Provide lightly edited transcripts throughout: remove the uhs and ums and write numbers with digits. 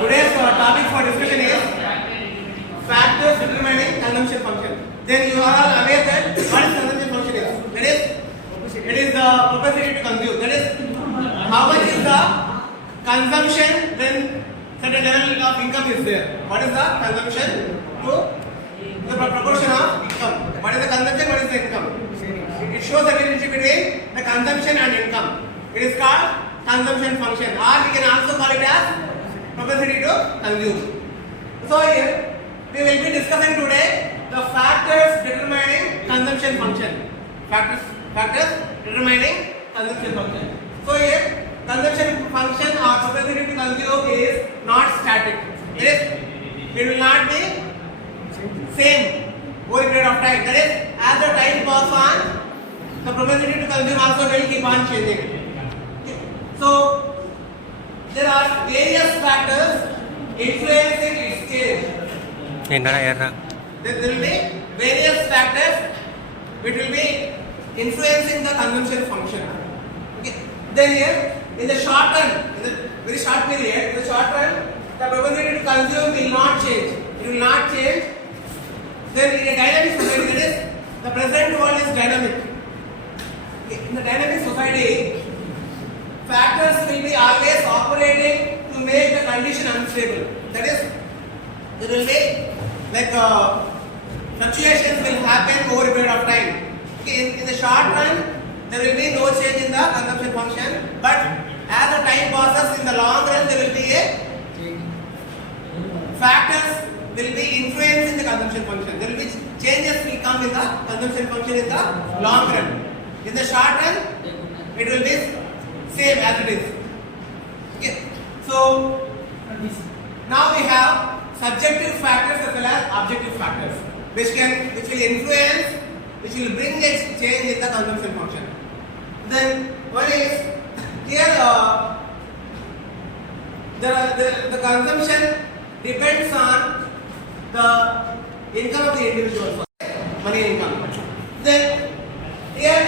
Today's topic for discussion is factors determining consumption function. Then you are all aware that what is consumption function is. That is, it is the propensity to consume. That is, how much is the consumption when certain level of income is there. What is the consumption to the proportion of income. What is the consumption? What is the income? It shows the relationship between the consumption and income. It is called consumption function, or we can also call it as propensity to consume. So here we will be discussing today the factors determining consumption function. Factors determining consumption function. So here consumption function or propensity to consume is not static. It will not be same over a period of time. That is, as the time passes on, the propensity to consume also will keep on changing. So there are various factors influencing its change. There will be various factors which will be influencing the consumption function. Okay. Then here, in the short run, in the very short period, in the short run, the propensity to consume will not change. It will not change. Then in a dynamic society, that is, the present world is dynamic. Okay. In the dynamic society, factors will be always operating to make the condition unstable. That is, there will be like fluctuations will happen over a period of time. Okay, in the short run, there will be no change in the consumption function, but as the time passes, in the long run, there will be a factors will be influencing the consumption function. There will be changes will come in the consumption function in the long run. In the short run, it will be same as it is. Okay. So now we have subjective factors as well as objective factors, which will influence, which will bring a change in the consumption function. Then one is here the consumption depends on the income of the individual, money income. Then here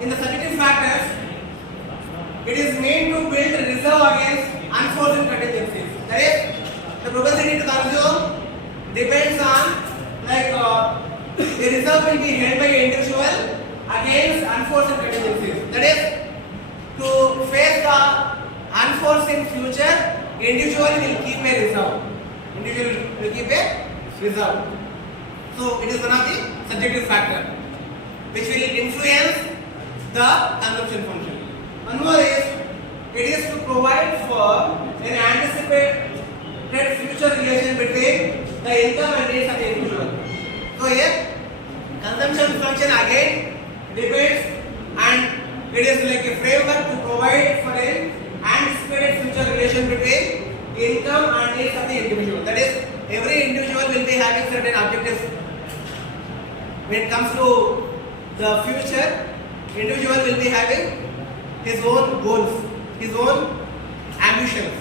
in the subjective factors, it is meant to build a reserve against unforeseen contingencies. That is, the propensity to consume depends on the reserve will be held by an individual against unforeseen contingencies. That is, to face the unforeseen future, individual will keep a reserve. Individual will keep a reserve. So it is one of the subjective factor which will influence the consumption function. One more is, it is to provide for an anticipated future relation between the income and needs of the individual. So here, consumption function again depends, and it is like a framework to provide for an anticipated future relation between income and needs of the individual. That is, every individual will be having certain objectives. When it comes to the future, individual will be having his own goals, his own ambitions,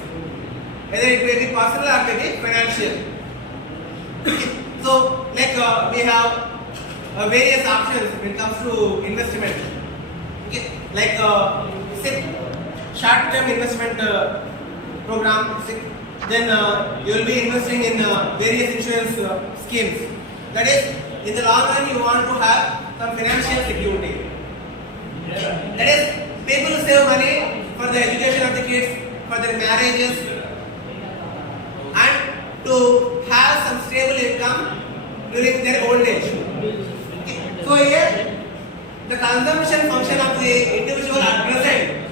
whether it may be personal or maybe financial. So, like we have various options when it comes to investment. Okay. Like short-term investment program. Then you will be investing in various insurance schemes. That is, in the long run, you want to have some financial security. That is, people save money for the education of the kids, for their marriages, and to have some stable income during their old age. Okay. So here, the consumption function of the individual at present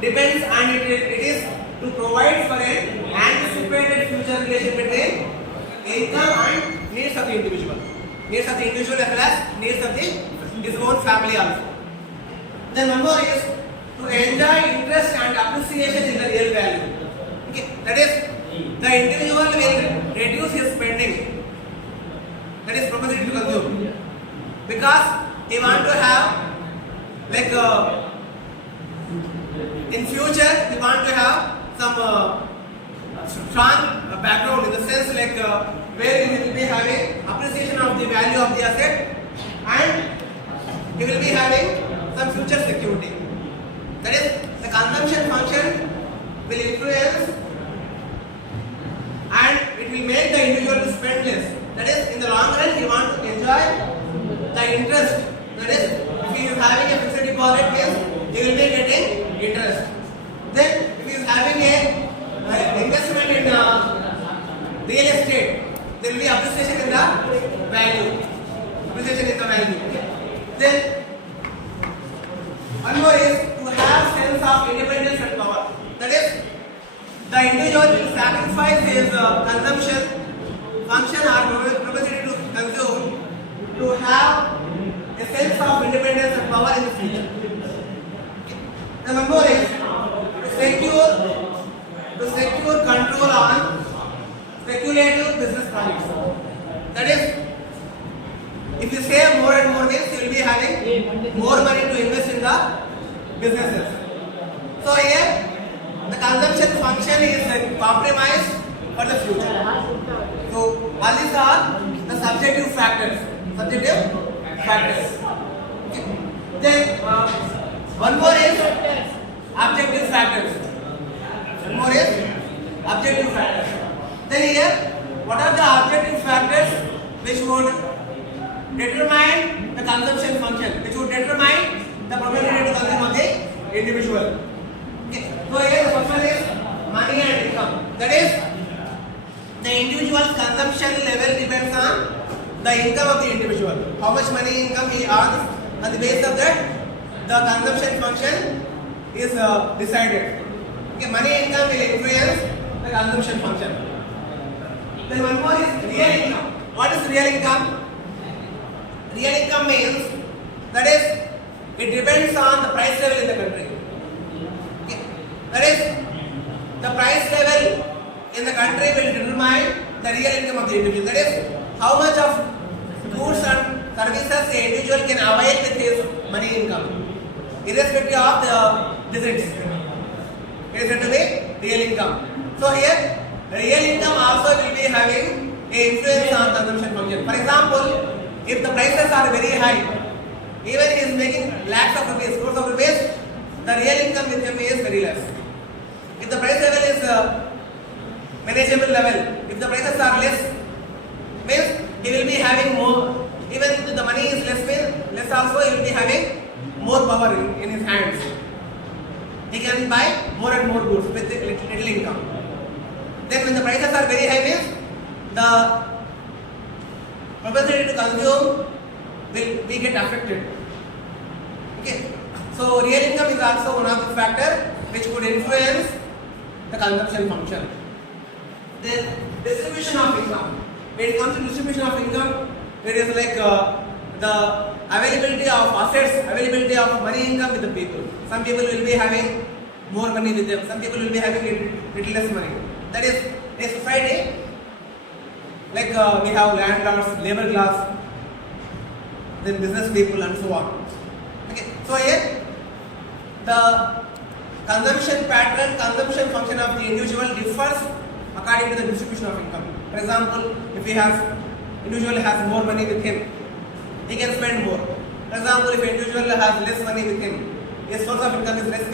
depends, and it is to provide for an anticipated future relation between income and needs of the individual. Needs of the individual as well as needs of his own family also. Then one more is to enjoy interest and appreciation in the real value. Okay. That is, the individual will reduce his spending. That is propensity to consume. Because he want to have in future we want to have some strong background, in the sense where he will be having appreciation of the value of the asset, and he will be having some future security. That is, the consumption function tell the individual to spend less. That is, in the long run, he wants to enjoy the interest. That is, if he is having a fixed deposit, means he will be getting interest. Then, if he is having a investment in real estate, there will be appreciation in the value. Appreciation in the value. Then, one more is to have sense of independence and power. That is, the individual will sacrifice his consumption function or propensity to consume to have a sense of independence and power in the future. And one more is to secure control on speculative business projects. That is, if you save more and more means you will be having more money to invest in the businesses. So here the consumption function is compromised for the future. So all these are the subjective factors. Subjective factors. Okay. Then one more is objective factors. One more is objective factors. Then here, what are the objective factors which would determine the consumption function, which would determine the propensity to consume of the individual? Okay. So here the first one is money and income. That is, the individual's consumption level depends on the income of the individual. How much money income he earns, on the basis of that, the consumption function is decided. Okay, money income will influence the consumption function. Then one more is real income. What is real income? Real income means, that is, it depends on the price level in the country. Okay. That is, the price level in the country will determine the real income of the individual. That is, how much of goods and services the individual can avail with his money income, irrespective of the digits. It is said to be real income. So here, real income also will be having an influence on consumption function. For example, if the prices are very high, even he is making lakhs of rupees, crores of rupees, the real income with him is very less. If the price level is manageable level, if the prices are less, means he will be having more. Even if the money is less also, he will be having more power in his hands. He can buy more and more goods with little income. Then when the prices are very high, means the propensity to consume will be get affected. Okay. So real income is also one of the factor which could influence the consumption function. Then distribution of income. When it comes to distribution of income, it is like the availability of assets, availability of money income with the people. Some people will be having more money with them. Some people will be having little less money. That is a society. Like we have landlords, labor class, then business people and so on. Okay. So here the consumption pattern, consumption function of the individual differs according to the distribution of income. For example, if individual has more money with him, he can spend more. For example, if individual has less money with him, his source of income is less,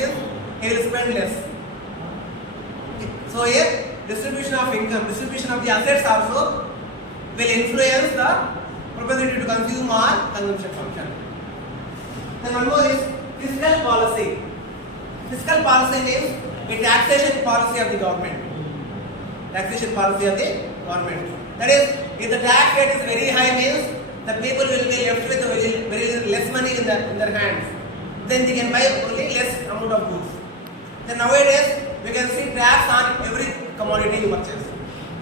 he will spend less. Okay. So here distribution of income, distribution of the assets also will influence the propensity to consume or consumption function. Then one more is fiscal policy. Fiscal policy means a taxation policy of the government. Taxation policy of the government. That is, if the tax rate is very high, means the people will be left with very less money in their hands. Then they can buy only less amount of goods. Then nowadays we can see tax on every commodity you purchase.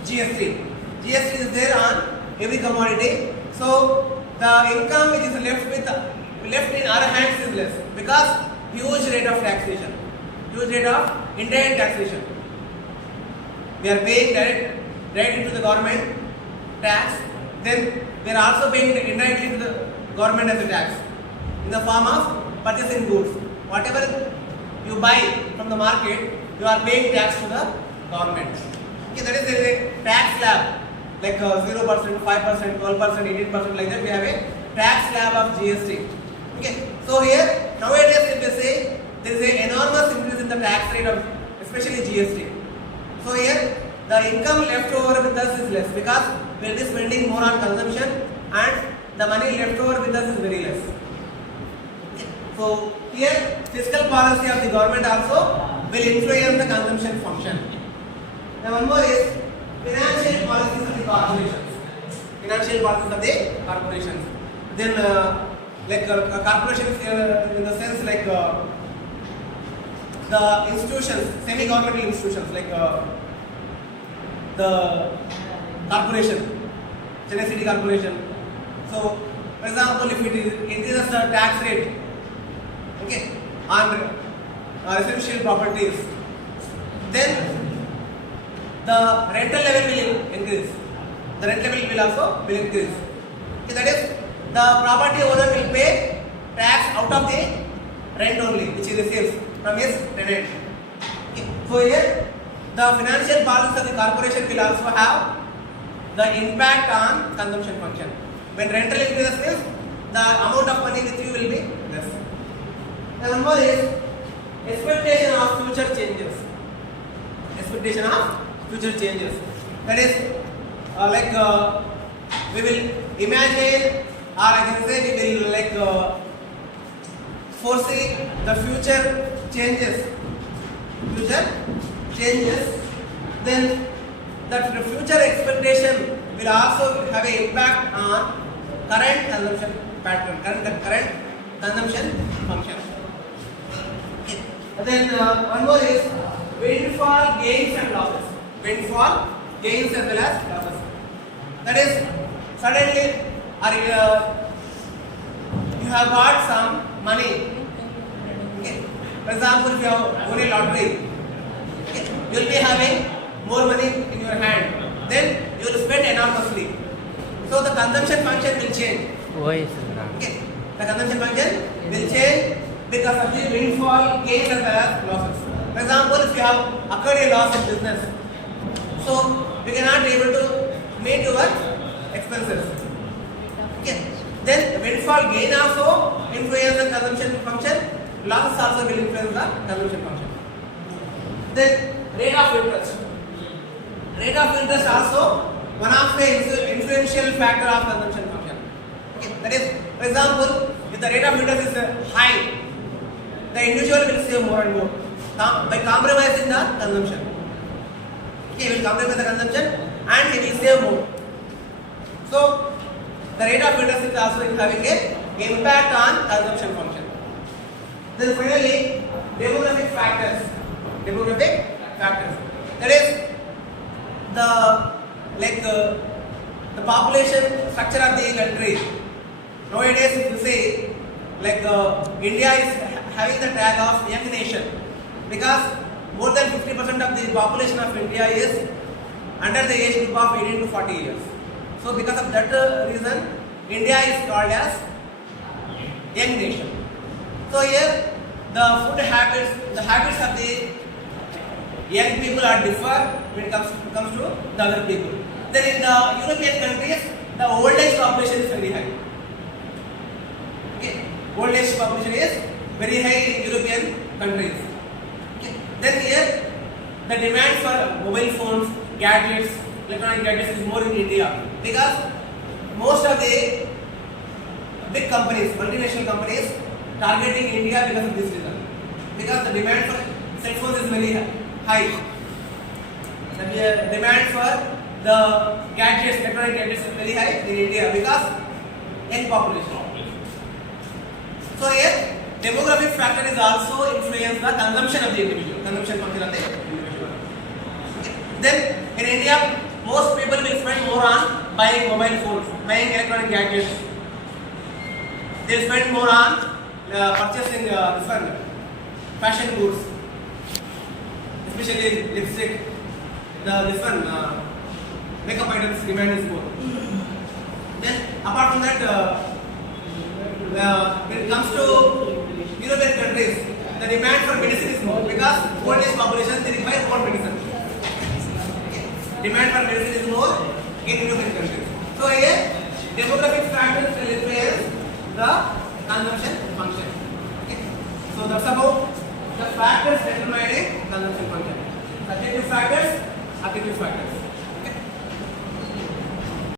GST. GST is there on every commodity. So the income which is left in our hands is less because huge rate of taxation, huge rate of indirect taxation. We are paying direct into the government tax. Then we are also paying indirectly to the government as a tax in the form of purchasing goods. Whatever you buy from the market, you are paying tax to the government. Okay, that is a tax slab like 0%, 5%, 12%, 18% like that. We have a tax slab of GST. Okay, so here nowadays if we say there is an enormous increase in the tax rate of especially GST. So here the income left over with us is less because we will be spending more on consumption and the money left over with us is very less. So here fiscal policy of the government also will influence the consumption function. Now one more is financial policies of the corporations. Financial policies of the corporations. Then corporations in the sense like the institutions, semi-governmental institutions like the corporation, Chennai City Corporation. So, for example, if it increases the tax rate, okay, on residential properties, then the rental level will increase. The rent level will also increase. Okay, that is, the property owner will pay tax out of the rent only, which he receives from his tenant. Okay. So here, the financial policy of the corporation will also have the impact on consumption function. When rental increases, means the amount of money with you will be less. The one more is expectation of future changes. Expectation of future changes. That is we will imagine, or I can say we will foresee the future changes. Then that the future expectation will also have an impact on current consumption pattern, current consumption function. Okay. Then one more is windfall gains and losses. Windfall gains as well as losses. That is, suddenly you have got some money. Okay. For example, if you have won a lottery, okay, you will be having more money in your hand. Then you will spend enormously. So the consumption function will change. Okay. The consumption function will change because of the windfall gains as well as losses. For example, if you have occurred a loss in business, so you cannot be able to meet your expenses. Okay. Then windfall gain also influence the consumption function. Losses also will influence the consumption function. Then rate of interest. Rate of interest also one of the influential factor of consumption function. Okay. That is, for example, if the rate of interest is high, the individual will save more and more by compromising the consumption. Okay, he will compromise the consumption and he will save more. So, the rate of interest is also having an impact on consumption function. Then finally, demographic factors. That is the population structure of the country. Nowadays, if you say India is having the tag of young nation because more than 50% of the population of India is under the age group of 18 to 40 years. So because of that reason, India is called as young nation. So here the food habits, the habits of the young people are differ when it comes to the other people. Then in the European countries, the old age population is very high. Okay, old age population is very high in European countries. Okay. Then here the demand for mobile phones, gadgets, electronic gadgets is more in India because most of the big companies, multinational companies, targeting India because of this reason. Because the demand for cell phones is very high. The demand for the gadgets, electronic gadgets is very high in India because young population. So here, demographic factor is also influence the consumption of the individual, consumption function of the individual. Okay. Then in India, most people will spend more on buying mobile phones, buying electronic gadgets. They will spend more on purchasing fashion goods, especially lipstick. Makeup items demand is more. Then apart from that, when it comes to European countries, the demand for medicine is more because old age population they require more medicine. Okay. Demand for medicine is more in European countries. So here, demographic factors will influence the consumption function. Okay. So that's about the factors determining consumption function. Subjective factors, subjective factors.